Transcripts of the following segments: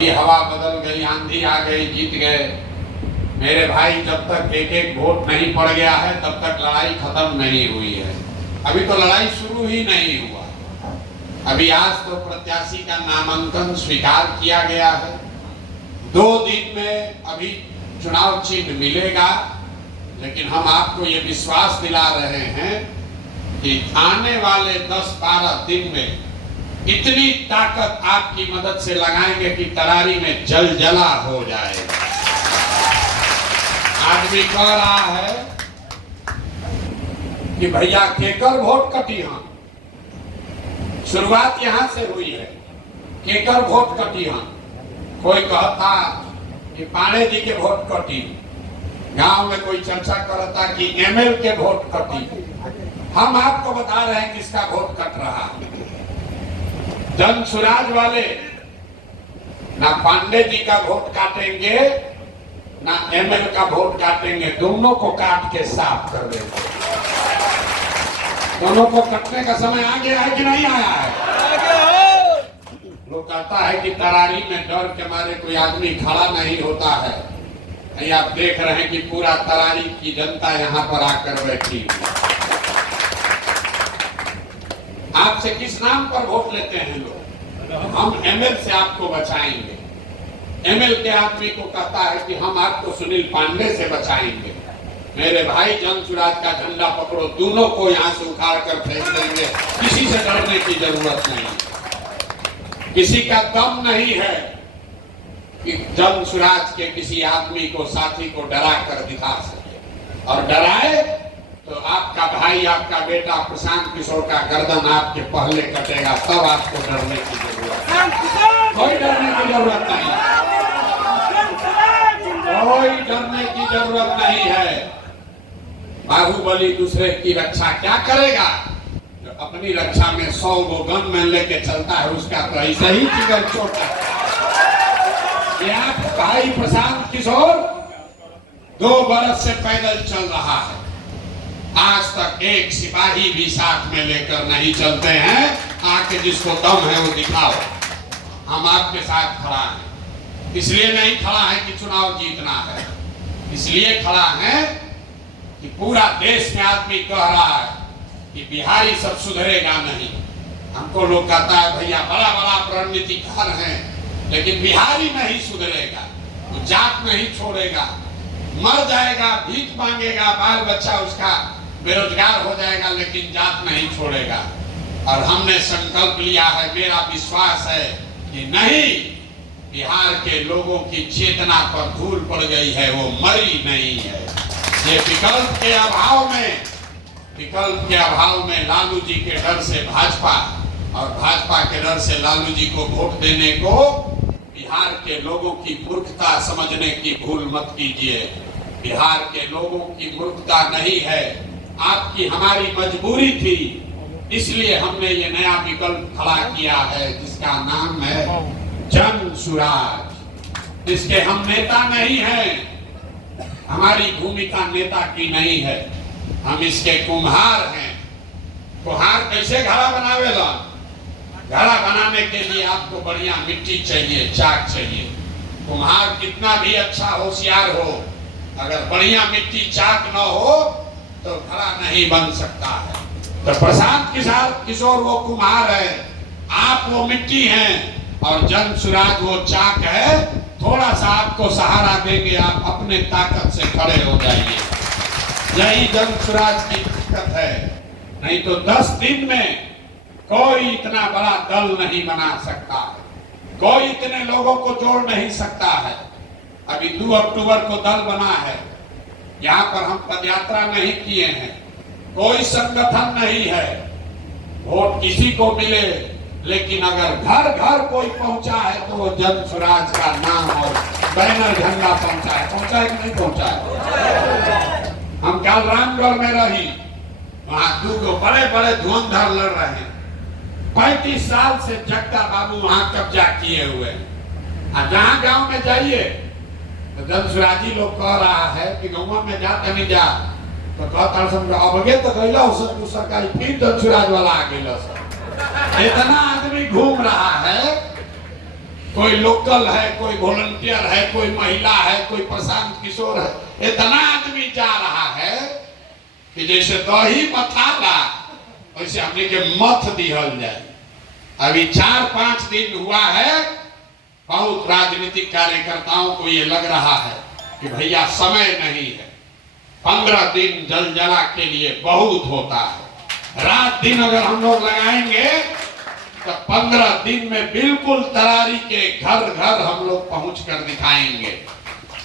हवा बदल गई, आंधी आ गई, जीत गए। मेरे भाई, जब तक एक एक वोट नहीं पड़ गया है तब तक लड़ाई खत्म नहीं हुई है। अभी तो लड़ाई शुरू ही नहीं हुआ। अभी आज तो प्रत्याशी का नामांकन स्वीकार किया गया है। 2 दिन में अभी चुनाव चिन्ह मिलेगा, लेकिन हम आपको ये विश्वास दिला रहे हैं कि आने वाले 10-12 दिन में इतनी ताकत आपकी मदद से लगाएंगे कि तरारी में जलजला हो जाएगा। आदमी कह रहा है कि भैया केकर वोट कटी। हाँ, शुरुआत यहां से हुई है। केकर वोट कटी। हाँ, कोई कहता कि पांडे जी के वोट कटी, गांव में कोई चर्चा करता कि एमएल के वोट कटी। हम आपको बता रहे हैं किसका वोट कट रहा है। जन सुराज वाले ना पांडे जी का वोट काटेंगे ना एमएल का वोट काटेंगे, दोनों को काट के साफ कर देंगे। दोनों को कटने का समय आ गया है कि नहीं आया है? लोग कहता है कि तरारी में डर के मारे कोई आदमी खड़ा नहीं होता है। नहीं, आप देख रहे हैं कि पूरा तरारी की जनता यहाँ पर आकर बैठी। आपसे किस नाम पर वोट लेते हैं लोग? हम एमएल से आपको बचाएंगे। एमएल के आदमी को कहता है कि हम आपको सुनील पांडे से बचाएंगे। मेरे भाई, जन सुराज का झंडा पकड़ो, दोनों को यहाँ से उखाड़ कर फेंक देंगे। किसी से डरने की जरूरत नहीं। किसी का दम नहीं है कि जन सुराज के किसी आदमी को, साथी को डरा कर दिखा सके। और डराए तो आपका भाई, आपका बेटा प्रशांत किशोर का गर्दन आपके पहले कटेगा, तब आपको डरने की जरूरत है। कोई डरने की जरूरत नहीं, कोई डरने की जरूरत नहीं है। बाहुबली दूसरे की रक्षा क्या करेगा? जो अपनी रक्षा में 100 गो गन में लेके चलता है, उसका तो ऐसा ही जिगर छोटा है। आप भाई प्रशांत किशोर 2 बरस से पैदल चल रहा है। आज तक एक सिपाही भी साथ में लेकर नहीं चलते हैं। आके जिसको दम है वो दिखाओ। हम आपके साथ खड़ा हैं। इसलिए नहीं खड़ा है कि चुनाव जीतना है, इसलिए खड़ा है कि पूरा देश में आदमी कह रहा है कि बिहारी सब सुधरेगा नहीं। हमको लोग कहता है भैया बड़ा बड़ा रणनीतिकार हैं, लेकिन बिहारी नहीं सुधरेगा, वो जात नहीं छोड़ेगा, मर जाएगा, भीख मांगेगा, बाल बच्चा उसका बेरोजगार हो जाएगा, लेकिन जात नहीं छोड़ेगा। और हमने संकल्प लिया है, मेरा विश्वास है कि नहीं, बिहार के लोगों की चेतना पर धूल पड़ गई है, वो मरी नहीं है। ये विकल्प के अभाव में लालू जी के डर से भाजपा और भाजपा के डर से लालू जी को वोट देने को बिहार के लोगों की मूर्खता समझने की भूल मत कीजिए। बिहार के लोगों की मूर्खता नहीं है, आपकी हमारी मजबूरी थी, इसलिए हमने ये नया विकल्प खड़ा किया है जिसका नाम है जन सुराज। इसके हम नेता नहीं हैं, हमारी भूमिका नेता की नहीं है, हम इसके कुम्हार हैं। कुम्हार कैसे घड़ा बनावेगा? घड़ा बनाने के लिए आपको बढ़िया मिट्टी चाहिए, चाक चाहिए। कुम्हार कितना भी अच्छा होशियार हो, अगर बढ़िया मिट्टी चाक न हो तो घड़ा नहीं बन सकता है। तो प्रशांत किशोर वो कुम्हार है, आप वो मिट्टी हैं, और जन सुराज वो चाक है। थोड़ा सा आपको सहारा देंगे, आप अपने ताकत से खड़े हो जाइए। यही जन सुराज की ताकत है। नहीं तो 10 दिन में कोई इतना बड़ा दल नहीं बना सकता है, कोई इतने लोगों को जोड़ नहीं सकता है। अभी 2 अक्टूबर को दल बना है, यहाँ पर हम पदयात्रा नहीं किए हैं, कोई संगठन नहीं है। वोट किसी को मिले, लेकिन अगर घर घर कोई पहुंचा है तो वो जन सुराज का नाम और बैनर झंडा पहुंचा है कि नहीं पहुंचा है? हम कल रामगढ़ में रही, वहां 2 बड़े बड़े धुरंधर लड़ रहे हैं। 35 साल से जग्गा बाबू वहां कब्जा किए हुए हैं। जहां गांव में जाइए तो जन सुराजी लोग कह रहा है कि गाँव में जाते नहीं जा तो कहता अबगे तो गैला सरकारी, फिर जन सुराज वाला आ गया। इतना आदमी घूम रहा है कोई लोकल है, कोई वॉलंटियर है, कोई महिला है, कोई प्रशांत किशोर है। इतना आदमी जा रहा है कि जैसे दही मथाला वैसे हमने के मथ दिहल जाए। अभी 4-5 दिन हुआ है, बहुत राजनीतिक कार्यकर्ताओं को ये लग रहा है कि भैया समय नहीं है। 15 दिन जलजला के लिए बहुत होता है। रात दिन अगर हम लोग लगाएंगे तो 15 दिन में बिल्कुल तरारी के घर घर हम लोग पहुंच कर दिखाएंगे।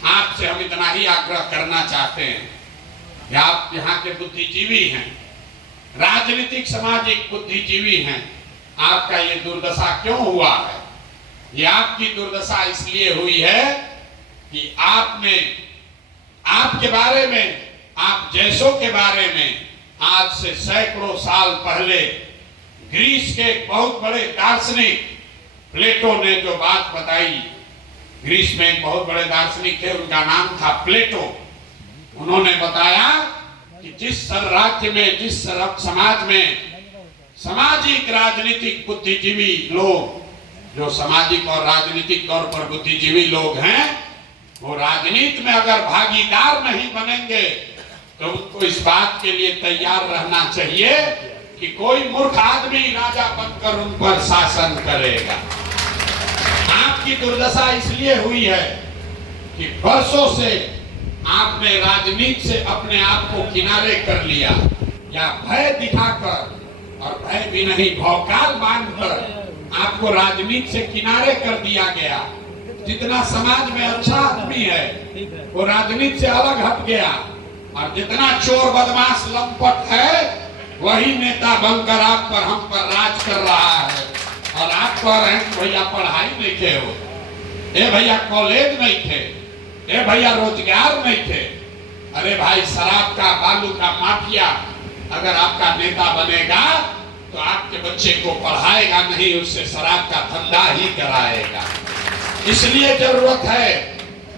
आपसे हम इतना ही आग्रह करना चाहते हैं कि आप यहाँ के बुद्धिजीवी हैं, राजनीतिक सामाजिक बुद्धिजीवी हैं। आपका ये दुर्दशा क्यों हुआ है? ये आपकी दुर्दशा इसलिए हुई है कि आपने आपके बारे में, आप जैसों के बारे में आज से सैकड़ों साल पहले ग्रीस के एक बहुत बड़े दार्शनिक प्लेटो ने जो बात बताई। ग्रीस में एक बहुत बड़े दार्शनिक थे, उनका नाम था प्लेटो। उन्होंने बताया कि जिस राज्य में, जिस समाज में सामाजिक राजनीतिक बुद्धिजीवी लोग, जो सामाजिक और राजनीतिक तौर पर बुद्धिजीवी लोग हैं, वो राजनीति में अगर भागीदार नहीं बनेंगे तो उनको इस बात के लिए तैयार रहना चाहिए कि कोई मूर्ख आदमी राजा बनकर उन पर शासन करेगा। आपकी दुर्दशा इसलिए हुई है कि वर्षों से आपने राजनीति से अपने आप को किनारे कर लिया, या भय दिखाकर, और भय भी नहीं भौकाल बांधकर आपको राजनीति से किनारे कर दिया गया। जितना समाज में अच्छा आदमी है वो राजनीति से अलग हट गया, और जितना चोर बदमाश लंपट है वही नेता बनकर आप पर, हम पर राज कर रहा है। और आप कह रहे हैं भैया पढ़ाई नहीं थे, हो ए भैया कॉलेज नहीं थे, ए भैया रोजगार नहीं थे। अरे भाई शराब का, बालू का माफिया अगर आपका नेता बनेगा तो आपके बच्चे को पढ़ाएगा नहीं, उससे शराब का धंधा ही कराएगा। इसलिए जरूरत है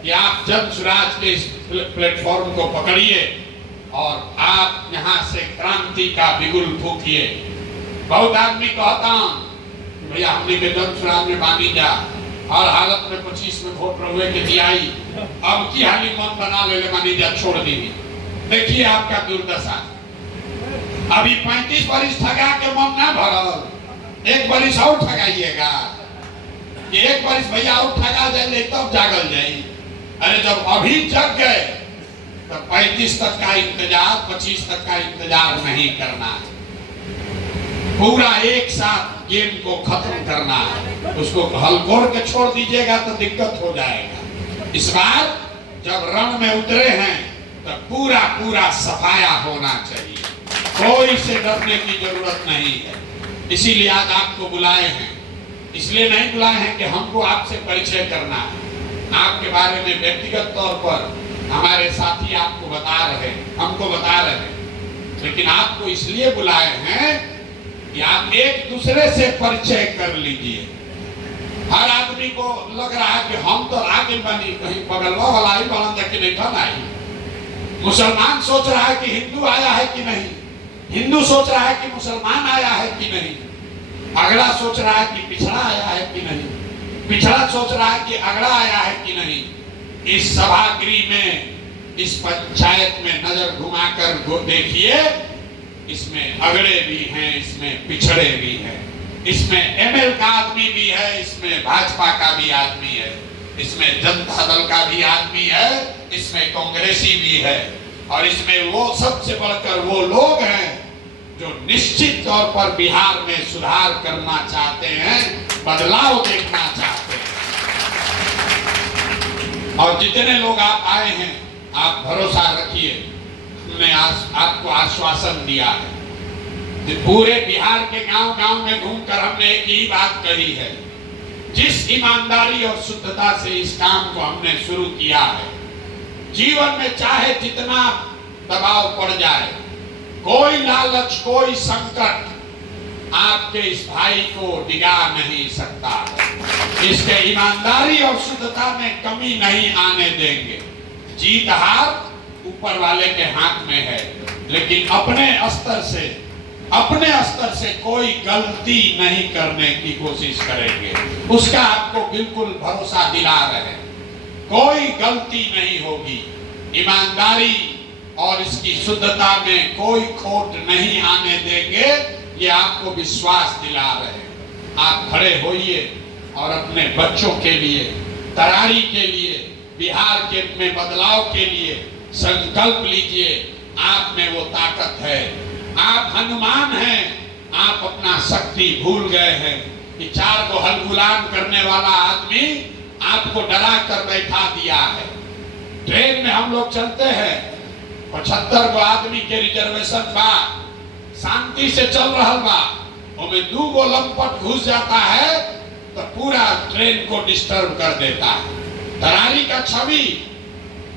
कि आप जन स्वराज के इस प्लेटफॉर्म को पकड़िए और आप यहाँ से क्रांति का बिगुल फूकिए। बहुत आदमी कहता भैया हमने के जन स्वराज में बानी जा, और हालत में 25 में वोट रहुए के दियाई, अब की हाली मन बना ले मानी जा, छोड़ दी। देखिए आपका दुर्दशा। अभी 35 बरिस ठगा के मन ना भरल, 1 बरिस और ठगाइएगा। एक बरिस भैया और ठगा जाए तब जागल जाए। अरे जब अभी जग गए तो 35 तक का इंतजार, 25 तक का इंतजार नहीं करना, पूरा एक साथ गेम को खत्म करना। उसको हलकोर के छोड़ दीजिएगा तो दिक्कत हो जाएगा। इस बार जब रण में उतरे हैं तो पूरा पूरा सफाया होना चाहिए, कोई से डरने की जरूरत नहीं है। इसीलिए आज आपको बुलाए हैं। इसलिए नहीं बुलाए हैं कि हमको आपसे परिचय करना है, आपके बारे में व्यक्तिगत तौर पर हमारे साथी आपको बता रहे, हमको बता रहे, लेकिन आपको इसलिए बुलाए हैं कि आप एक दूसरे से परिचय कर लीजिए। हर आदमी को लग रहा है कि हम तो आगे बनी, कहीं बगलवा वाला ही बना कि नहीं बना ही। मुसलमान सोच रहा है कि हिंदू आया है कि नहीं, हिंदू सोच रहा है कि मुसलमान आया है कि नहीं, अगला सोच रहा है कि पिछड़ा आया है कि नहीं, पिछड़ा सोच रहा है कि अगला आया है कि नहीं। इस सभागृह में, इस पंचायत में नजर घुमाकर देखिए, इसमें अगड़े भी हैं, इसमें पिछड़े भी हैं, इसमें एमएल का आदमी भी है, इसमें भाजपा का भी आदमी है, इसमें जनता दल का भी आदमी है, इसमें कांग्रेसी भी है, और इसमें वो सबसे बढ़कर वो लोग हैं जो निश्चित तौर पर बिहार में सुधार करना चाहते हैं, बदलाव देखना चाहते हैं। और जितने लोग आप आए हैं, आप भरोसा रखिए, हमने आपको आश्वासन दिया है कि पूरे बिहार के गांव-गांव में घूमकर हमने एक ही बात कही है, जिस ईमानदारी और शुद्धता से इस काम को हमने शुरू किया है, जीवन में चाहे जितना दबाव पड़ जाए, कोई लालच, कोई संकट आपके इस भाई को डिगा नहीं सकता है। इसके ईमानदारी और शुद्धता में कमी नहीं आने देंगे। जीत हार ऊपर वाले के हाथ में है, लेकिन अपने स्तर से, अपने स्तर से कोई गलती नहीं करने की कोशिश करेंगे, उसका आपको बिल्कुल भरोसा दिला रहे। कोई गलती नहीं होगी, ईमानदारी और इसकी शुद्धता में कोई खोट नहीं आने देंगे, ये आपको विश्वास दिला रहे। आप खड़े होइए और अपने बच्चों के लिए, तरारी के लिए, बिहार के में बदलाव के लिए संकल्प लीजिए। आप में वो ताकत है, आप हनुमान हैं। आप अपना शक्ति भूल गए हैं कि 4 को हलगुलाम करने वाला आदमी आपको डरा कर बैठा दिया है। ट्रेन में हम लोग चलते हैं, 75 गो आदमी के रिजर्वेशन बा, शांति से चल रहा बा, और 2 गो लंपट घुस जाता है तो पूरा ट्रेन को डिस्टर्ब कर देता है। तरारी का छवि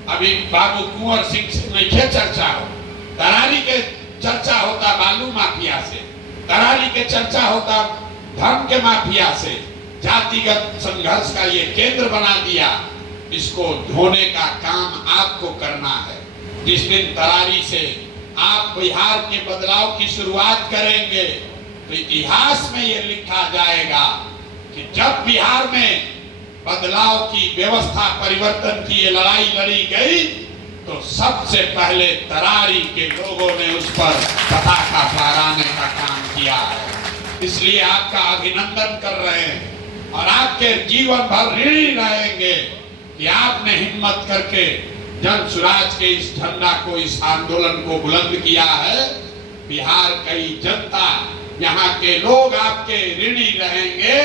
अभी बाबू कुंवर सिंह से नहीं चर्चा हो, तरारी के चर्चा होता बालू माफिया से, तरारी के चर्चा होता धर्म के माफिया से। जातिगत संघर्ष का ये केंद्र बना दिया, इसको धोने का काम आपको करना है। जिस दिन तरारी से आप बिहार के बदलाव की शुरुआत करेंगे तो इतिहास में ये लिखा जाएगा कि जब बिहार में बदलाव की व्यवस्था परिवर्तन की ये लड़ाई लड़ी गई तो सबसे पहले तरारी के लोगों ने उस पर पताका फहराने का काम किया है। इसलिए आपका अभिनंदन कर रहे हैं और आपके जीवन भर ऋणी रहेंगे कि आपने हिम्मत करके जन स्वराज के इस झंडा को, इस आंदोलन को बुलंद किया है। बिहार की जनता, यहाँ के लोग आपके ऋणी रहेंगे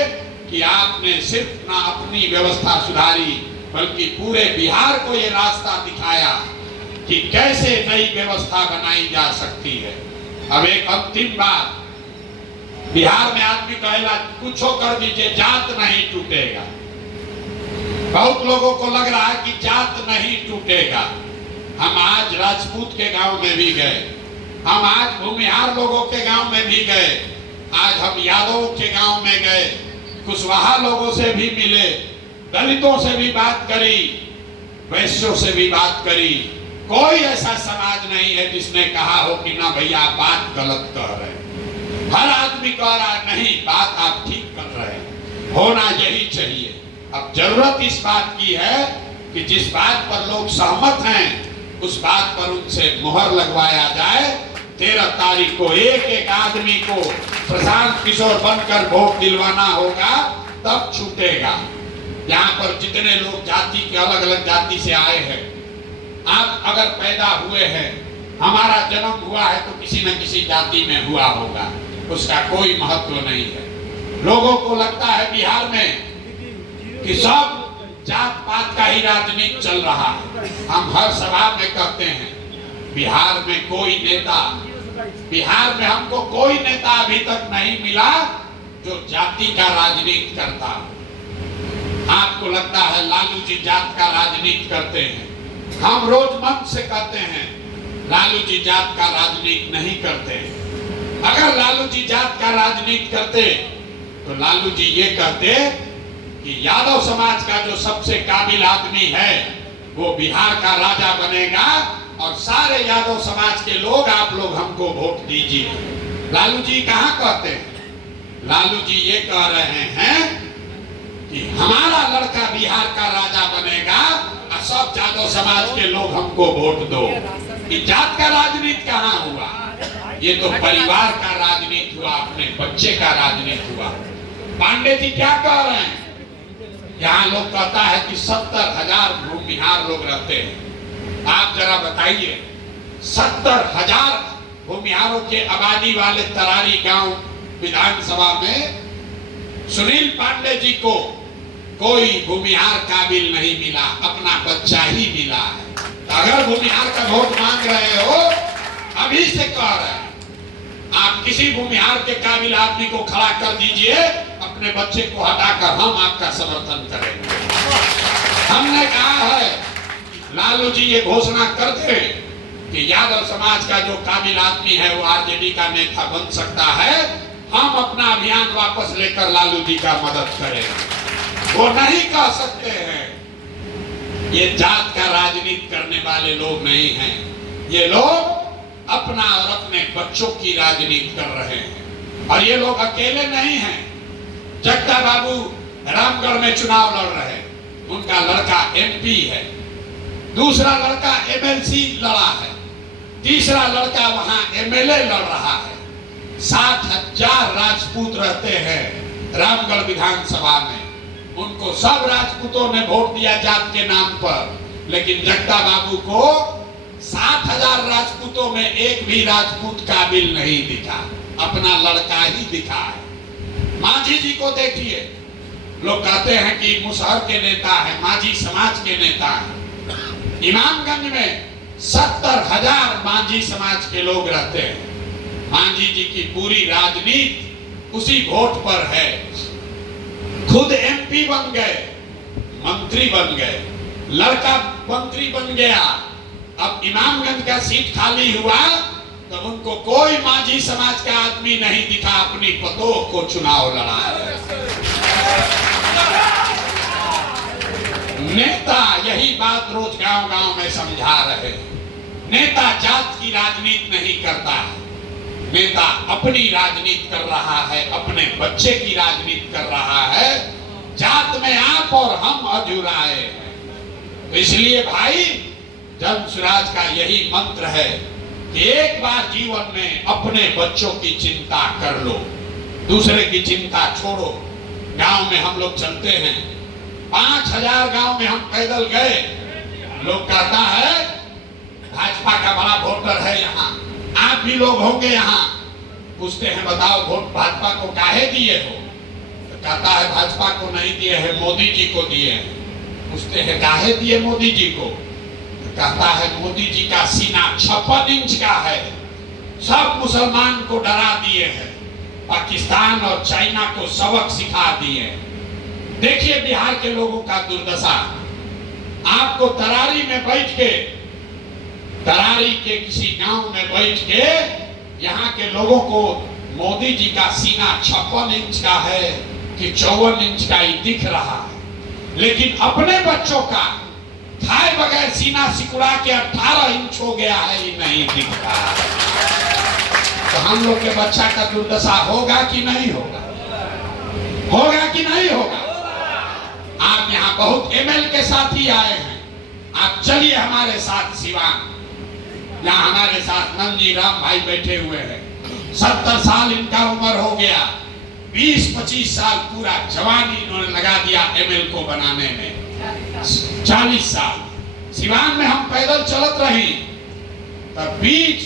कि आपने सिर्फ ना अपनी व्यवस्था सुधारी बल्कि पूरे बिहार को ये रास्ता दिखाया कि कैसे नई व्यवस्था बनाई जा सकती है। अब एक अंतिम बात, बिहार में आदमी कहेला कुछ कर दीजिए, जात नहीं टूटेगा। बहुत लोगों को लग रहा है कि जात नहीं टूटेगा। हम आज राजपूत के गांव में भी गए, हम आज भूमिहार लोगों के गांव में भी गए, आज हम यादवों के गांव में गए, कुशवाहा लोगों से भी मिले, दलितों से भी बात करी, वैश्यों से भी बात करी। कोई ऐसा समाज नहीं है जिसने कहा हो कि ना भैया बात गलत कह रहे हैं। हर आदमी कह रहा है नहीं, बात आप ठीक कर रहे हैं, होना यही चाहिए। अब जरूरत इस बात की है कि जिस बात पर लोग सहमत हैं उस बात पर उनसे मुहर लगवाया जाए। 13 तारीख को एक एक आदमी को प्रशांत किशोर बनकर वोट दिलवाना होगा, तब छूटेगा। यहाँ पर जितने लोग जाति के अलग अलग जाति से आए हैं, आप अगर पैदा हुए हैं, हमारा जन्म हुआ है तो किसी न किसी जाति में हुआ होगा, उसका कोई महत्व नहीं है। लोगों को लगता है बिहार में कि सब जात पात का ही राजनीति चल रहा है। हम हर सभा में कहते हैं बिहार में कोई नेता, बिहार में हमको कोई नेता अभी तक नहीं मिला जो जाति का राजनीति करता। आपको लगता है लालू जी जात का राजनीति करते हैं, हम रोज मन से कहते हैं लालू जी जात का राजनीति नहीं करते। अगर लालू जी जात का राजनीति करते तो लालू जी ये कहते कि यादव समाज का जो सबसे काबिल आदमी है वो बिहार का राजा बनेगा और सारे यादव समाज के लोग, आप लोग हमको वोट दीजिए। लालू जी कहाँ कहते हैं? लालू जी ये कह रहे हैं कि हमारा लड़का बिहार का राजा बनेगा और सब यादव समाज के लोग हमको वोट दो। कि जात का राजनीति कहाँ हुआ? ये तो परिवार का राजनीति हुआ, अपने बच्चे का राजनीति हुआ। पांडे जी क्या कह रहे हैं? यहाँ लोग कहता है कि 70,000 भूमिहार लोग रहते हैं। आप जरा बताइए, 70,000 भूमिहारों के आबादी वाले तरारी गांव विधानसभा में सुनील पांडे जी को कोई भूमिहार काबिल नहीं मिला, अपना बच्चा ही मिला है। तो अगर भूमिहार का वोट मांग रहे हो, अभी से कह रहे हैं, आप किसी भूमिहार के काबिल आदमी को खड़ा कर दीजिए, अपने बच्चे को हटाकर हम आपका समर्थन करेंगे। हमने कहा है लालू जी ये घोषणा कर दे कि यादव समाज का जो काबिल आदमी है वो आरजेडी का नेता बन सकता है, हम अपना अभियान वापस लेकर लालू जी का मदद करेंगे। वो नहीं कह सकते हैं। ये जात का राजनीति करने वाले लोग नहीं हैं। ये लोग अपना और अपने बच्चों की राजनीति कर रहे हैं। और ये लोग अकेले नहीं हैं। जगता बाबू रामगढ़ में चुनाव लड़ रहे हैं, उनका लड़का एमपी है, दूसरा लड़का एमएलसी लड़ा है, तीसरा लड़का वहां एमएलए लड़ रहा है। 60,000 राजपूत रहते हैं रामगढ़ विधानसभा में। उनको सब राजपूतों ने वोट दिया जात के नाम पर, लेकिन जगता बाबू को 60,000 राजपूतों में एक भी राजपूत काबिल नहीं दिखा, अपना लड़का ही दिखा है। मांझी जी को देखिए, लोग कहते हैं कि मुसहर के नेता है, मांझी समाज के नेता है। इमामगंज में 70,000 मांझी समाज के लोग रहते हैं। मांझी जी की पूरी राजनीति उसी वोट पर है। खुद एमपी बन गए, मंत्री बन गए, लड़का मंत्री बन गया। अब इमामगंज का सीट खाली हुआ तो उनको कोई मांझी समाज का आदमी नहीं दिखा अपनी पतों को चुनाव लड़ा है। नेता यही बात रोज गांव गांव में समझा रहे। नेता जात की राजनीति नहीं करता है, नेता अपनी राजनीति कर रहा है, अपने बच्चे की राजनीति कर रहा है। जात में आप और हम अधूराए हैं। तो इसलिए भाई, जन स्वराज का यही मंत्र है कि एक बार जीवन में अपने बच्चों की चिंता कर लो, दूसरे की चिंता छोड़ो। गांव में हम लोग चलते हैं, 5,000 गांव में हम पैदल गए। लोग कहता है भाजपा का बड़ा वोटर है यहाँ, आप भी लोग होंगे यहाँ। पूछते हैं बताओ वोट भाजपा को काहे दिए हो? तो कहता है भाजपा को नहीं दिए हैं, मोदी जी को दिए हैं। पूछते हैं काहे दिए मोदी जी को? तो कहता है मोदी जी का सीना 56 इंच का है, सब मुसलमान को डरा दिए हैं, पाकिस्तान और चाइना को सबक सिखा दिए। देखिए बिहार के लोगों का दुर्दशा। आपको तरारी में बैठ के, तरारी के किसी गांव में बैठ के यहाँ के लोगों को मोदी जी का सीना 56 इंच का है कि 54 इंच का ही दिख रहा है, लेकिन अपने बच्चों का खाए बगैर सीना सिकुड़ा के 18 इंच हो गया है, ये नहीं दिख रहा है। तो हम लोग के बच्चा का दुर्दशा होगा कि नहीं होगा? होगा कि नहीं होगा? आप यहाँ बहुत एमएल के साथ ही आए हैं, आप चलिए हमारे साथ सिवान। यहाँ हमारे साथ नंदी राम भाई बैठे हुए हैं, 70 साल इनका उम्र हो गया, 20-25 साल पूरा जवानी इन्होंने लगा दिया एमएल को बनाने में। 40 साल सिवान में हम पैदल चलत रही, तब बीच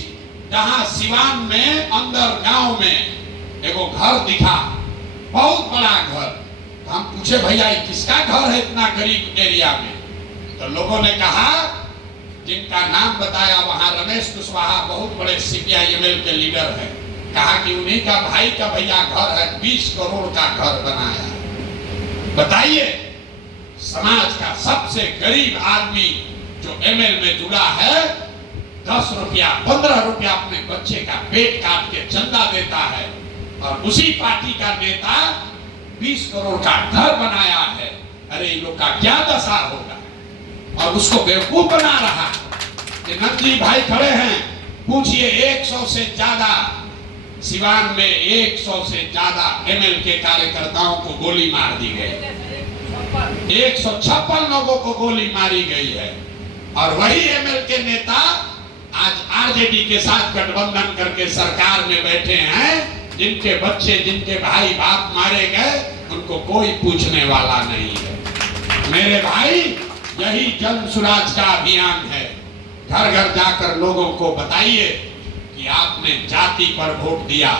जहां सिवान में अंदर गांव में एगो घर दिखा, बहुत बड़ा घर। तो हम पूछे भैया ये किसका घर है इतना गरीब एरिया में? तो लोगों ने कहा, जिनका नाम बताया वहां रमेश कुशवाहा बहुत बड़े सीपीआईएमएल के लीडर हैं, कहा कि उन्हीं का भाई का भैया घर है, 20 करोड़ का घर बनाया। बताइए, समाज का सबसे गरीब आदमी जो एमएल में जुड़ा है 10 रुपया 15 रुपया अपने बच्चे का पेट काट के चंदा देता है, और उसी पार्टी का नेता 20 करोड़ का घर बनाया है। अरे इन लोग का क्या दशा होगा? और उसको बेवकूफ बना रहा कि नंदी भाई खड़े हैं, पूछिए 100 से ज्यादा सिवान में 100 से ज्यादा एमएल के कार्यकर्ताओं को गोली मार दी गई, 156 लोगों को गोली मारी गई है। और वही एमएल के नेता आज आरजेडी के साथ गठबंधन करके सरकार में बैठे हैं, जिनके बच्चे जिनके भाई बाप मारे गए उनको कोई पूछने वाला नहीं है। मेरे भाई, यही जन स्वराज का अभियान है। घर घर जाकर लोगों को बताइए कि आपने जाति पर वोट दिया,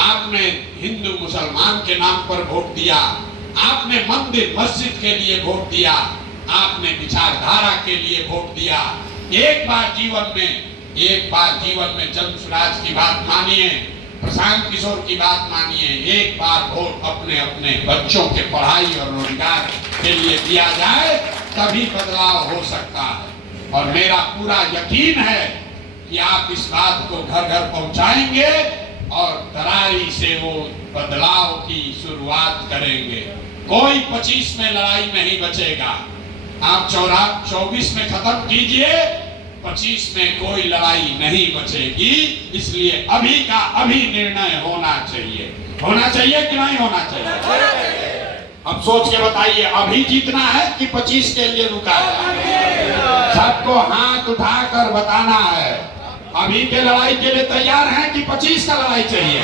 आपने हिंदू मुसलमान के नाम पर वोट दिया, आपने मंदिर मस्जिद के लिए वोट दिया, आपने विचारधारा के लिए वोट दिया। एक बार जीवन में जन स्वराज की बात मानिए, प्रशांत किशोर की बात मानिए, एक बार वोट अपने अपने बच्चों के पढ़ाई और रोजगार के लिए दिया जाए, तभी बदलाव हो सकता है। और मेरा पूरा यकीन है कि आप इस बात को घर घर पहुंचाएंगे और तरारी से वो बदलाव की शुरुआत करेंगे। कोई 25 में लड़ाई नहीं बचेगा। आप 24 में खत्म कीजिए, 25 में कोई लड़ाई नहीं बचेगी। इसलिए अभी का अभी निर्णय होना चाहिए। होना चाहिए कि नहीं होना चाहिए? अब सोच के बताइए, अभी जीतना है कि 25 के लिए रुका है? सबको हाथ उठाकर बताना है, अभी के लड़ाई के लिए तैयार हैं कि 25 का लड़ाई चाहिए?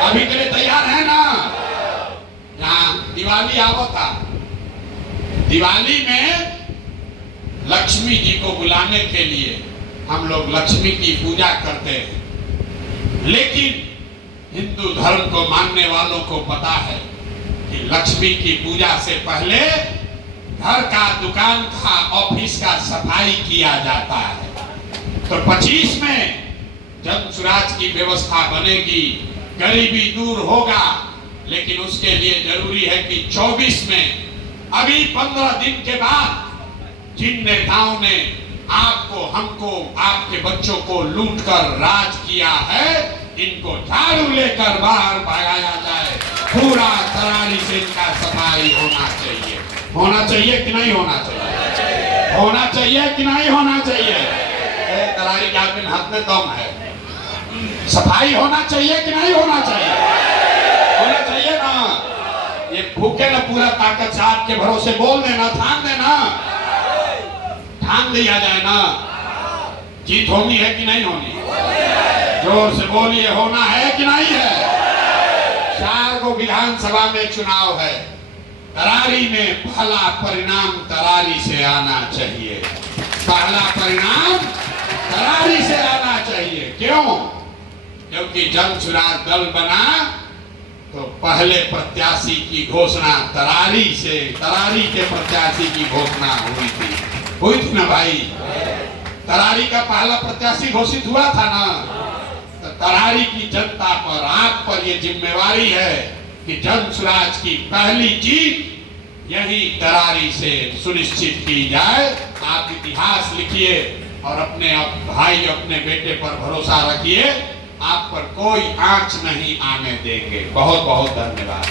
अभी के लिए तैयार है ना? यहाँ दिवाली आवा था, दिवाली में लक्ष्मी जी को बुलाने के लिए हम लोग लक्ष्मी की पूजा करते हैं। लेकिन हिंदू धर्म को मानने वालों को पता है कि लक्ष्मी की पूजा से पहले घर का, दुकान का, ऑफिस का सफाई किया जाता है। तो 25 में जन सुराज की व्यवस्था बनेगी, गरीबी दूर होगा। लेकिन उसके लिए जरूरी है कि 24 में, अभी 15 दिन के बाद जिन नेताओं ने आपको, हमको, आपके बच्चों को लूटकर राज किया है, इनको झाड़ू लेकर बाहर भगाया जाए। पूरा तरारी से इनका सफाई होना चाहिए। होना चाहिए कि नहीं होना चाहिए? होना चाहिए कि नहीं होना चाहिए? तरारी के आदमी हाथ में दम है, सफाई होना चाहिए कि नहीं होना चाहिए? होना चाहिए ना। ये भूखे ना पूरा ताकत से आपके भरोसे बोल देना, ठान देना, ठान दिया जाए ना। जीत होनी है कि नहीं होनी? जोर से बोलिए, होना है कि नहीं है? 4 को विधानसभा में चुनाव है। तरारी में पहला परिणाम तरारी से आना चाहिए। पहला परिणाम तरारी से आना चाहिए। क्यों? क्योंकि जन सुराज दल बना तो पहले प्रत्याशी की घोषणा तरारी से, तरारी के प्रत्याशी की घोषणा हुई थी ना भाई? तरारी का पहला प्रत्याशी घोषित हुआ था ना। तो तरारी की जनता पर, आप पर ये जिम्मेवारी है कि जन सुराज की पहली जीत यही तरारी से सुनिश्चित की जाए। आप इतिहास लिखिए और अपने भाई, अपने बेटे पर भरोसा रखिए। आप पर कोई आंच नहीं आने देंगे। बहुत बहुत धन्यवाद।